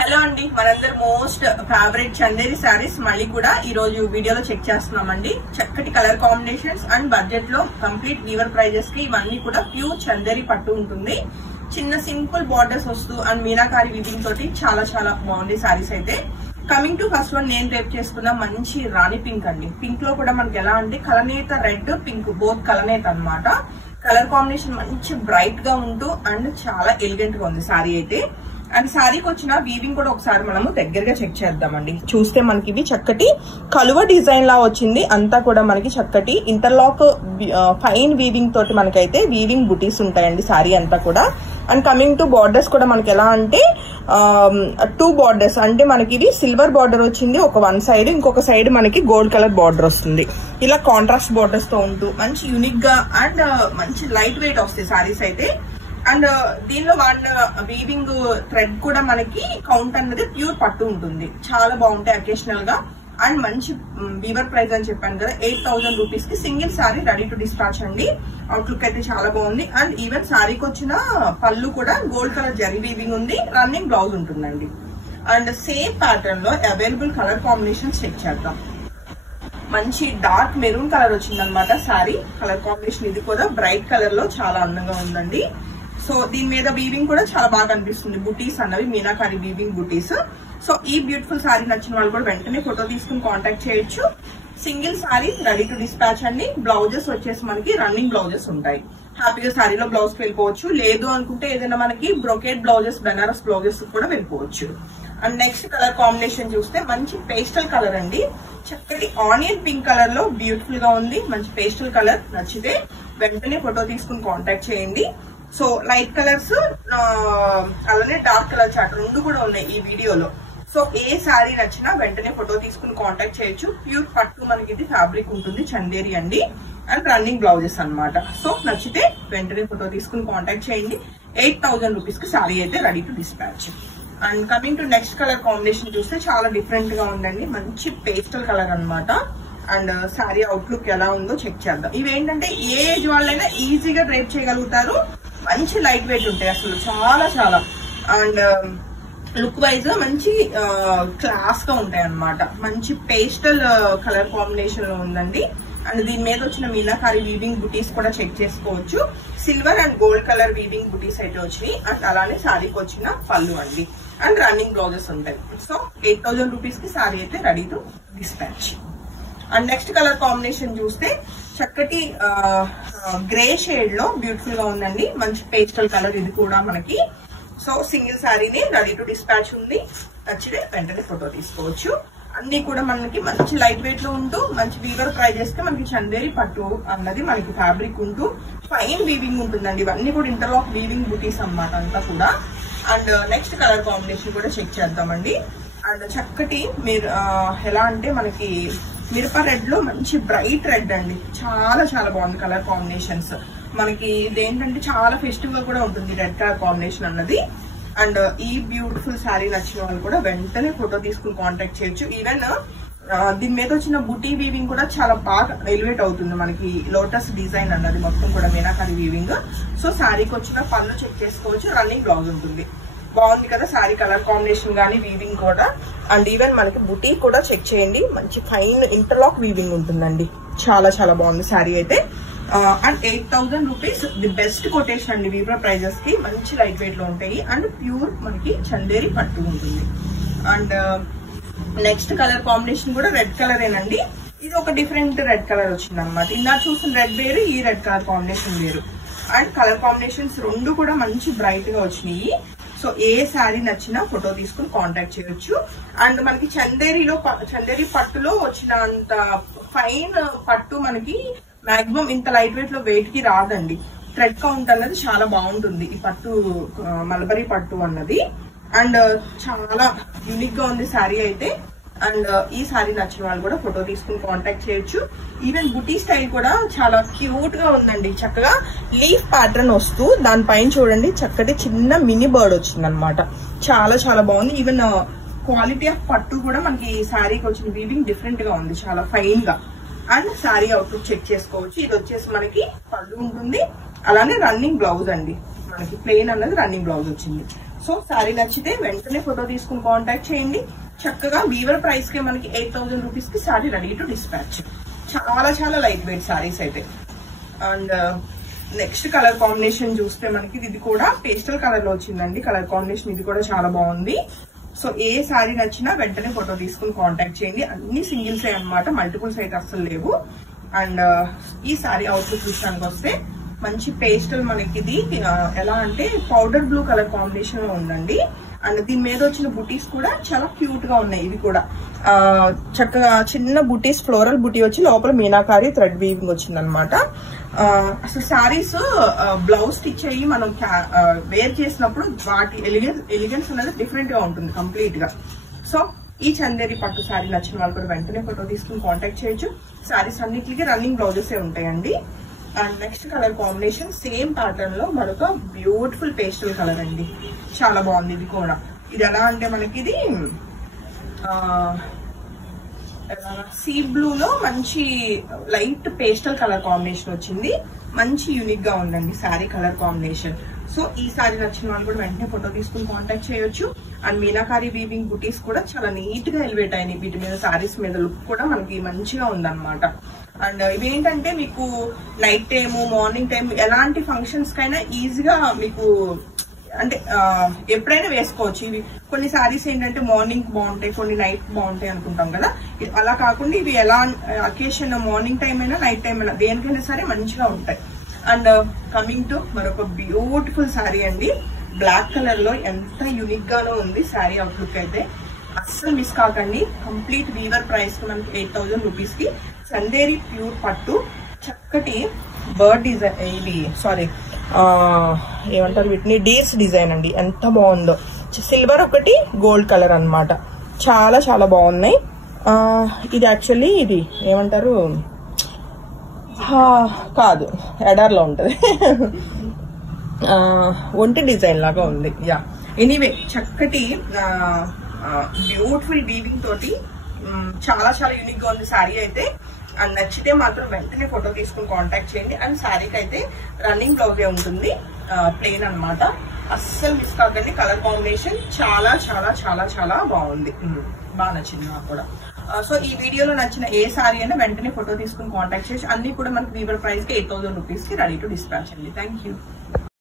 Hello అండి, మనందరి most favourite Chanderi saris మళ్ళీ కూడా ఈ రోజు వీడియోలో చెక్ చేస్తున్నామండి. చక్కటి కలర్ కాంబినేషన్స్ అండ్ బడ్జెట్ లో కంప్లీట్ వీవర్ ప్రైజెస్ కి ఇవన్నీ కూడా ప్యూర్ చందేరి పట్టు ఉంటుంది. చిన్న సింపుల్ బార్డర్స్ వస్తూ అండ్ మీనాకారి వీవింగ్ తోటి చాలా చాలా బాగుంది సారీస్ అయితే. కమింగ్ టు ఫస్ట్ వన్, నేను రేపు చేసుకున్న మంచి రాణి పింక్ అండి. పింక్ లో కూడా మనకి ఎలా అంటే కలనేత రెడ్ పింక్ బోత్ కలనేత అన్నమాట. కలర్ కాంబినేషన్ మంచి బ్రైట్ గా ఉంటూ అండ్ చాలా ఎలిగెంట్ గా ఉంది సారీ అయితే. అండ్ శారీకి వచ్చిన వీవింగ్ కూడా ఒకసారి మనము దగ్గరగా చెక్ చేద్దామండి. చూస్తే మనకి ఇవి చక్కటి కలువ డిజైన్ లా వచ్చింది. అంతా కూడా మనకి చక్కటి ఇంటర్లాక్ ఫైన్ వీవింగ్ తోటి మనకైతే వీవింగ్ బుటీస్ ఉంటాయండి శారీ అంతా కూడా. అండ్ కమింగ్ టు బార్డర్స్ కూడా మనకి ఎలా అంటే 2 బార్డర్స్ అంటే మనకి ఇది సిల్వర్ బార్డర్ వచ్చింది ఒక వన్ సైడ్, ఇంకొక సైడ్ మనకి గోల్డ్ కలర్ బార్డర్ వస్తుంది. ఇలా కాంట్రాస్ట్ బార్డర్స్ తో ఉంటూ మంచి యూనిక్ గా అండ్ మంచి లైట్ వెయిట్ వస్తాయి సారీస్ అయితే. అండ్ దీనిలో వాడిన వీవింగ్ థ్రెడ్ కూడా మనకి కౌంట్ అన్నది ప్యూర్ పట్టు ఉంటుంది. చాలా బాగుంటాయి అకేషనల్ గా. అండ్ మంచి వీవర్ ప్రైస్ అని చెప్పాను కదా, 8000 రూపీస్ కి single sorry ready to dispatch అండి. అవుట్లుక్ అయితే చాలా బాగుంది. అండ్ ఈవెన్ సారీకి వచ్చిన పళ్ళు కూడా గోల్డ్ కలర్ జరీ వీవింగ్ ఉంది. రన్నింగ్ బ్లౌజ్ ఉంటుందండి. అండ్ సేమ్ ప్యాటర్న్ లో అవైలబుల్ కలర్ కాంబినేషన్ చెక్ చేద్దాం. మంచి డార్క్ మెరూన్ కలర్ వచ్చింది అనమాట సారీ కలర్ కాంబినేషన్. ఇది కూడా బ్రైట్ కలర్ లో చాలా అందంగా ఉందండి. సో దీని మీద వీవింగ్ కూడా చాలా బాగా అనిపిస్తుంది. బుటీస్ అన్నవి మీనాకారి వీవింగ్ బుటీస్. సో ఈ బ్యూటిఫుల్ సారీ నచ్చిన వాళ్ళు కూడా వెంటనే ఫోటో తీసుకుని కాంటాక్ట్ చేయొచ్చు. Single sorry ready to dispatch అండి. బ్లౌజెస్ వచ్చేసి మనకి రన్నింగ్ బ్లౌజెస్ ఉంటాయి. హ్యాపీగా సారీలో బ్లౌజ్ కి వెళ్ళిపోవచ్చు. లేదు అనుకుంటే ఏదైనా మనకి బ్రోకేడ్ బ్లౌజెస్, బెనారస్ బ్లౌజెస్ కూడా వెళ్ళిపోవచ్చు. అండ్ నెక్స్ట్ కలర్ కాంబినేషన్ చూస్తే మంచి పేస్టల్ కలర్ అండి. చక్కటి ఆనియన్ పింక్ కలర్ లో బ్యూటిఫుల్ గా ఉంది. మంచి పేస్టల్ కలర్ నచ్చితే వెంటనే ఫోటో తీసుకుని కాంటాక్ట్ చేయండి. సో లైట్ కలర్స్ అలానే డార్క్ కలర్ చార్ట్ రెండు కూడా ఉన్నాయి ఈ వీడియోలో. సో ఏ శారీ నచ్చినా వెంటనే ఫోటో తీసుకుని కాంటాక్ట్ చేయొచ్చు. ప్యూర్ పట్టు మనకి ఇది ఫ్యాబ్రిక్ ఉంటుంది, చందేరి అండి. అండ్ రన్నింగ్ బ్లౌజెస్ అన్నమాట. సో నచ్చితే వెంటనే ఫోటో తీసుకుని కాంటాక్ట్ చేయండి. 8000 రూపీస్ కి శారీ అయితే ready to dispatch. And coming to next colour combination చూస్తే చాలా డిఫరెంట్ గా ఉందండి. మంచి పేస్టల్ కలర్ అన్నమాట. అండ్ శారీ అవుట్లుక్ ఎలా ఉందో చెక్ చేద్దాం. ఇవేంటంటే ఏ ఏజ్ వాళ్ళైనా ఈజీగా డ్రైప్ చేయగలుగుతారు. మంచి లైట్ వెయిట్ ఉంటాయి అసలు చాలా చాలా. అండ్ లుక్ వైజ్ మంచి క్లాస్ గా ఉంటాయి అన్నమాట. మంచి పేస్టల్ కలర్ కాంబినేషన్ లో ఉందండి. అండ్ దీని మీద వచ్చిన మీనాకారి వీవింగ్ బుటీస్ కూడా చెక్ చేసుకోవచ్చు. Silver and gold colour weaving బుటీస్ అయితే వచ్చినాయి. అండ్ అలానే శారీకి వచ్చిన పళ్ళు అండి. అండ్ రన్నింగ్ బ్లౌజెస్ ఉంటాయి. సో 8000 రూపీస్ కి శారీ అయితే ready to dispatch. And next colour combination చూస్తే చక్కటి గ్రే షేడ్ లో బ్యూటిఫుల్ గా ఉందండి. మంచి పేస్టల్ కలర్ ఇది కూడా మనకి. సో సింగిల్ శారీని రెడీ టు డిస్పాచ్ ఉంది. నచ్చితే వెంటనే ఫోటో తీసుకోవచ్చు. అన్ని కూడా మనకి మంచి లైట్ వెయిట్ లో ఉంటూ మంచి వీవర్ ప్రైజెస్ కి మనకి చందేరి పట్టు అన్నది మనకి ఫ్యాబ్రిక్ ఉంటూ ఫైన్ వీవింగ్ ఉంటుందండి. ఇవన్నీ కూడా ఇంటర్లాక్ వీవింగ్ బుటీస్ అన్నమాట అంతా కూడా. అండ్ నెక్స్ట్ కలర్ కాంబినేషన్ కూడా చెక్ చేద్దామండి. అండ్ చక్కటి మీరు ఎలా అంటే మనకి మిరప రెడ్ లో మంచి బ్రైట్ రెడ్ అండి. చాలా చాలా బాగుంది కలర్ కాంబినేషన్స్. మనకి ఇదేంటంటే చాలా ఫెస్టివ్ గా కూడా ఉంటుంది రెడ్ కలర్ కాంబినేషన్ అన్నది. అండ్ ఈ బ్యూటిఫుల్ శారీ నచ్చిన వాళ్ళు కూడా వెంటనే ఫోటో తీసుకుని కాంటాక్ట్ చేయొచ్చు. ఈవెన్ దీని మీద వచ్చిన బుటీ వీవింగ్ కూడా చాలా బాగా ఎలివేట్ అవుతుంది. మనకి లోటస్ డిజైన్ అన్నది మొత్తం కూడా మీనాకారి వీవింగ్. సో శారీకి వచ్చిన పళ్ళు చెక్ చేసుకోవచ్చు. రన్నింగ్ బ్లౌజ్ ఉంటుంది. బాగుంది కదా శారీ కలర్ కాంబినేషన్ గానీ వీవింగ్ కూడా. అండ్ ఈవెన్ మనకి బుటీ కూడా చెక్ చేయండి. మంచి ఫైన్ ఇంటర్లాక్ వీవింగ్ ఉంటుందండి. చాలా చాలా బాగుంది శారీ అయితే. And 8000 rupees the best quotation అండి వీవర్ ప్రైజెస్ కి. మంచి లైట్ వెయిట్ లో ఉంటాయి. అండ్ ప్యూర్ మనకి చందేరి పట్టు ఉంటుంది. అండ్ నెక్స్ట్ కలర్ కాంబినేషన్ కూడా రెడ్ కలర్ ఏనండి. ఇది ఒక డిఫరెంట్ రెడ్ కలర్ వచ్చింది అనమాట. ఇందా చూసిన రెడ్ వేరు, ఈ రెడ్ కలర్ కాంబినేషన్ వేరు. అండ్ కలర్ కాంబినేషన్స్ రెండు కూడా మంచి బ్రైట్ గా వచ్చినాయి. సో ఏ శారీ నచ్చినా ఫోటో తీసుకుని కాంటాక్ట్ చేయొచ్చు. అండ్ మనకి చందేరి పట్టులో వచ్చినంత ఫైన్ పట్టు మనకి మాక్సిమం ఇంత లైట్ వెయిట్ లో వెయిట్ కి రాదండి. థ్రెడ్ కౌంట్ అన్నది చాలా బాగుంటుంది ఈ పట్టు, మల్బరీ పట్టు అన్నది. అండ్ చాలా యూనిక్ గా ఉంది శారీ అయితే. అండ్ ఈ శారీ నచ్చిన వాళ్ళు కూడా ఫోటో తీసుకుని కాంటాక్ట్ చేయొచ్చు. ఈవెన్ బుటీ స్టైల్ కూడా చాలా క్యూట్ గా ఉందండి. చక్కగా లీఫ్ ప్యాటర్న్ వస్తూ దానిపైన చూడండి చక్కటి చిన్న మినీ బర్డ్ వచ్చింది అనమాట. చాలా చాలా బాగుంది. ఈవెన్ క్వాలిటీ ఆఫ్ పట్టు కూడా మనకి శారీకి వచ్చిన వీవింగ్ డిఫరెంట్ గా ఉంది, చాలా ఫైన్ గా. అండ్ శారీ అవుట్లుక్ చెక్ చేసుకోవచ్చు. ఇది వచ్చేసి మనకి పళ్ళు ఉంటుంది. అలానే రన్నింగ్ బ్లౌజ్ అండి. మనకి ప్లెయిన్ అన్నది రన్నింగ్ బ్లౌజ్ వచ్చింది. సో శారీ నచ్చితే వెంటనే ఫోటో తీసుకుని కాంటాక్ట్ చేయండి. చక్కగా వీవర్ ప్రైస్ కి మనకి 8000 రూపీస్ కి శారీ రెడీ టు డిస్పాచ్. చాలా చాలా లైట్ వెయిట్ శారీస్ అయితే. అండ్ నెక్స్ట్ కలర్ కాంబినేషన్ చూస్తే మనకి ఇది కూడా పేస్టల్ కలర్ లో వచ్చిందండి. కలర్ కాంబినేషన్ ఇది కూడా చాలా బాగుంది. సో ఏ శారీ నచ్చినా వెంటనే ఫోటో తీసుకుని కాంటాక్ట్ చేయండి. అన్ని సింగిల్స్ అన్నమాట, మల్టిపుల్స్ అయితే అసలు లేవు. అండ్ ఈ శారీ అవుట్లుక్ చూడడానికి వస్తే మంచి పేస్టల్ మనకి ఇది ఎలా అంటే పౌడర్ బ్లూ కలర్ కాంబినేషన్ లో ఉందండి. అండ్ దీని మీద వచ్చిన బుటీస్ కూడా చాలా క్యూట్ గా ఉన్నాయి. ఇవి కూడా చక్కగా చిన్న బుటీస్, ఫ్లోరల్ బుటీ వచ్చి లోపల మీనాకారి థ్రెడ్ వీవింగ్ వచ్చింది అనమాట. అసలు శారీస్ బ్లౌజ్ స్టిచ్ అయ్యి మనం వేర్ చేసినప్పుడు వాటి ఎలిగెన్స్ అనేది డిఫరెంట్ గా ఉంటుంది కంప్లీట్ గా. సో ఈ చందేరి పట్టు శారీ నచ్చిన వాళ్ళు కూడా వెంటనే ఫోటో తీసుకుని కాంటాక్ట్ చేయొచ్చు. శారీస్ అన్నిటికీ రన్నింగ్ బ్లౌజెస్ ఉంటాయండి. And next colour combination same pattern లో మరొక బ్యూటిఫుల్ పేస్టల్ కలర్ అండి. చాలా బాగుంది ఇది కూడా. ఇది ఎలా అంటే మనకి ఇది సీ బ్లూ లో మంచి లైట్ పేస్టల్ కలర్ కాంబినేషన్ వచ్చింది. మంచి యూనిక్ గా ఉందండి శారీ కలర్ కాంబినేషన్. సో ఈ శారీ నచ్చిన వాళ్ళు కూడా వెంటనే ఫోటో తీసుకుని కాంటాక్ట్ చేయొచ్చు. అండ్ మీనాకారి వీవింగ్ బుటీస్ కూడా చాలా నీట్ గా ఎలివేట్ అయినాయి. వీటి మీద శారీస్ మీద లుక్ కూడా మనకి మంచిగా ఉందన్నమాట. అండ్ ఇవేంటంటే మీకు నైట్ టైమ్, మార్నింగ్ టైం ఎలాంటి ఫంక్షన్స్ కైనా ఈజీగా మీకు అంటే ఎప్పుడైనా వేసుకోవచ్చు. ఇవి కొన్ని శారీస్ ఏంటంటే మార్నింగ్ బాగుంటాయి, కొన్ని నైట్ బాగుంటాయి అనుకుంటాం కదా. అలా కాకుండా ఇవి ఎలా అకేషన్ మార్నింగ్ టైం అయినా నైట్ టైం అయినా దేనికైనా సరే మంచిగా ఉంటాయి. అండ్ కమింగ్ టు మరొక బ్యూటిఫుల్ శారీ అండి. బ్లాక్ కలర్ లో ఎంత యూనిక్ గానో ఉంది శారీ అవుట్లుక్ అయితే. అస్సలు మిస్ కాకండి. కంప్లీట్ వీవర్ ప్రైస్ కి మనకి 8000 రూపీస్ కి చందేరి ప్యూర్ పట్టు చక్కటి బర్డ్ డిజైన్, ఇది సారీ ఏమంటారు వీటిని, డీర్స్ డిజైన్ అండి. ఎంత బాగుందో. సిల్వర్ ఒకటి, గోల్డ్ కలర్ అన్నమాట. చాలా చాలా బాగున్నాయి. ఇది యాక్చువల్లీ ఇది ఏమంటారు కాదు, ఎడార్లో ఉంటది. ఒంటి డిజైన్ లాగా ఉంది. యా, ఎనీవే చక్కటి బ్యూటిఫుల్ వీవింగ్ తోటి చాలా చాలా యూనిక్ గా ఉంది శారీ అయితే. అండ్ నచ్చితే మాత్రం వెంటనే ఫోటో తీసుకుని కాంటాక్ట్ చేయండి. అండ్ శారీకి అయితే రన్నింగ్ బ్లౌజే ఉంటుంది, ప్లెయిన్ అన్నమాట. అస్సలు మిస్ కాకండి. కలర్ కాంబినేషన్ చాలా చాలా చాలా చాలా బాగుంది. బాగా నచ్చింది నాకు కూడా. సో ఈ వీడియోలో నచ్చిన ఏ శారీ అయినా వెంటనే ఫోటో తీసుకుని కాంటాక్ట్ చేసి అన్ని కూడా మనకి వీవర్ ప్రైస్ కి 8000 రూపీస్ కి రెడీ టు డిస్పాచ్ అండి. Thank you.